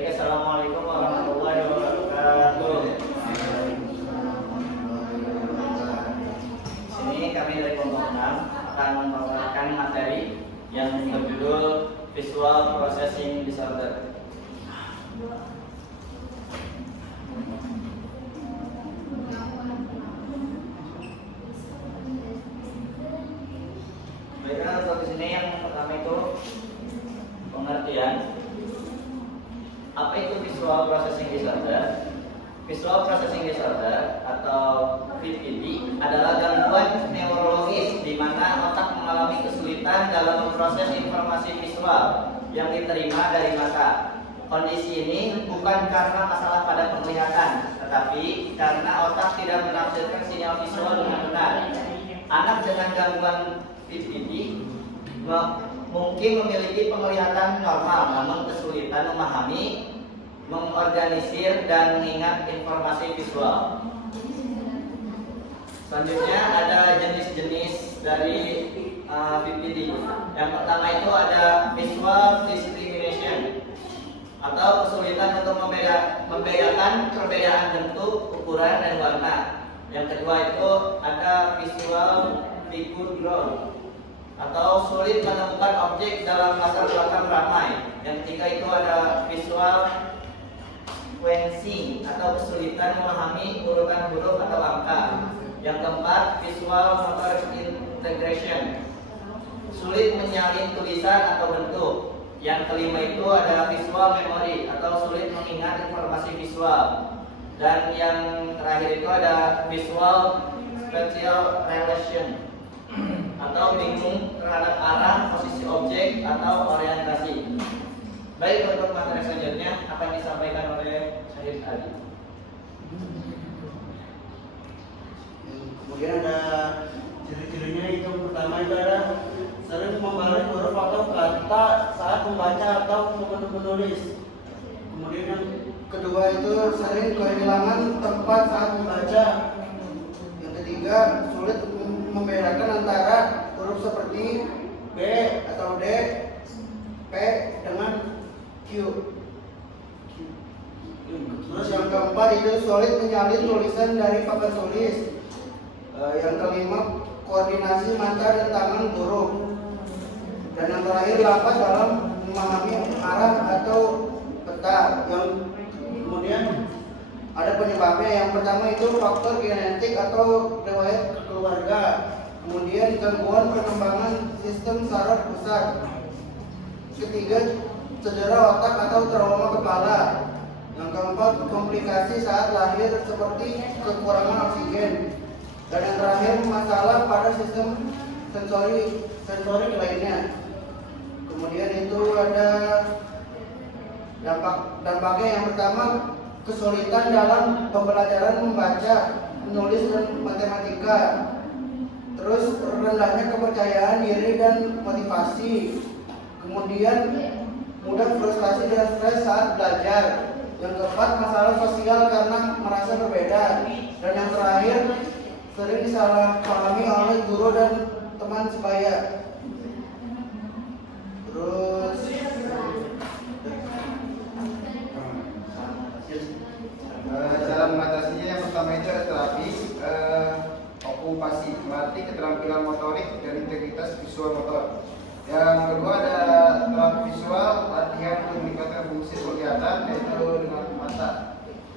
Baik, assalamualaikum warahmatullahi wabarakatuh. Di sini kami dari kelompok 6 akan membawakan materi yang berjudul Visual Processing Disorder. Baiklah, untuk di sini yang pertama itu pengertian. Apa itu Visual Processing Disorder? Visual Processing Disorder atau VPD adalah gangguan neurologis di mana otak mengalami kesulitan dalam memproses informasi visual yang diterima dari mata. Kondisi ini bukan karena masalah pada penglihatan, tetapi karena otak tidak menafsirkan sinyal visual dengan benar. Anak dengan gangguan VPD mungkin memiliki penglihatan normal, namun kesulitan memahami, mengorganisir, dan mengingat informasi visual. Selanjutnya ada jenis-jenis dari VPD. Yang pertama itu ada visual discrimination atau kesulitan untuk membedakan perbedaan bentuk, ukuran, dan warna. Yang kedua itu ada visual figure ground atau sulit menemukan objek dalam latar belakang ramai. Yang ketiga itu ada visual sequencing atau kesulitan memahami urutan huruf atau angka. Yang keempat, visual motor integration, sulit menyalin tulisan atau bentuk. Yang kelima itu ada visual memory atau sulit mengingat informasi visual. Dan yang terakhir itu ada visual spatial relation atau bingung terhadap arah, posisi objek, atau orientasi. Baik, untuk materi selanjutnya apa yang disampaikan oleh Syahid Ali. Kemudian ada ciri-cirinya. Itu pertama itu ada sering membalik huruf atau kata saat membaca atau menulis. Kemudian yang kedua itu sering kehilangan tempat saat membaca. Yang ketiga, sulit membedakan antara huruf seperti B atau D, P dengan Q. Terus yang keempat itu sulit menyalin tulisan dari papan tulis. Yang kelima, koordinasi mata dan tangan buruk. Dan yang terakhir, lambat dalam memahami arah atau peta. Yang kemudian ada penyebabnya. Yang pertama itu faktor genetik atau riwayat keluarga. Kemudian gangguan perkembangan sistem saraf pusat. Ketiga, cedera otak atau trauma kepala. Yang keempat, komplikasi saat lahir seperti kekurangan oksigen. Dan yang terakhir, masalah pada sistem sensorik lainnya. Kemudian itu ada dampaknya. Yang pertama, kesulitan dalam pembelajaran membaca, menulis, dan matematika. Terus rendahnya kepercayaan diri dan motivasi. Kemudian mudah frustasi dan stres saat belajar. Yang keempat, masalah sosial karena merasa berbeda. Dan yang terakhir, sering disalahpahami oleh guru dan teman sebaya. Terus cara mengatasinya, yang pertama itu ada terapi okupasi, melatih keterampilan motorik dan integritas visual motor. Yang kedua ada terapi visual, latihan untuk meningkatkan fungsi penglihatan, yaitu dengan mata.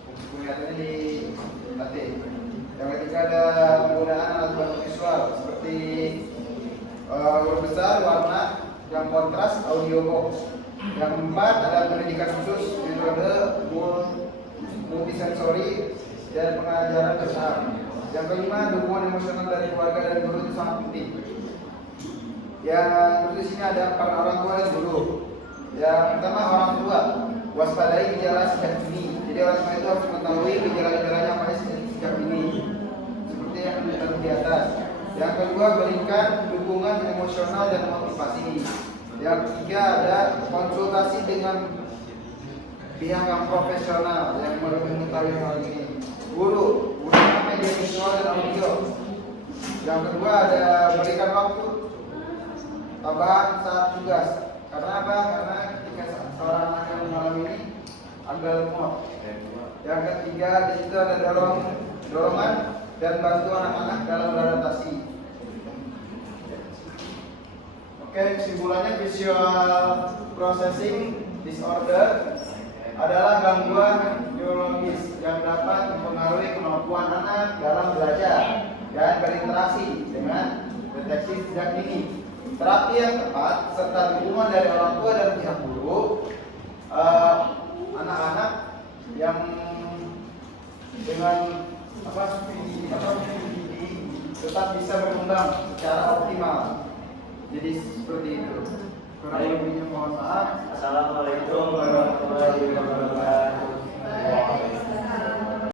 Fungsi penglihatannya dilatih. Yang ketiga ada penggunaan alat bantu visual seperti huruf besar, warna, yang kontras, audio box. Yang keempat ada pendidikan khusus metode multisensori dan pengajaran bertahap. Yang kelima, dukungan emosional dari keluarga dan guru itu sangat penting. Yang di sini ada peran orang tua dan guru. Yang pertama, orang tua waspadai gejala sejak dini. Jadi orang tua itu harus mengetahui gejala-gejalanya apa sejak dini, seperti yang ditentukan di atas. Yang kedua, berikan dukungan emosional dan motivasi. Yang ketiga ada konsultasi dengan pihak yang profesional yang mengetahui hal ini. Guru, gunakan media visual dan audio. Yang kedua ada berikan waktu tambahan saat tugas. Karena apa? Karena ketika seorang anak yang mengalami ini remote. Yang ketiga di situ ada dorongan dan bantu anak-anak dalam beradaptasi. Oke, kesimpulannya visual processing disorder adalah gangguan neurologis yang dapat mempengaruhi kemampuan anak dalam belajar dan berinteraksi dengan deteksi sejak dini. Terapi yang tepat serta dukungan dari orang tua dan pihak guru, anak-anak yang dengan PDD tetap bisa berkembang secara optimal. Jadi seperti itu. Kurang lebihnya mohon maaf. Assalamualaikum warahmatullahi wabarakatuh.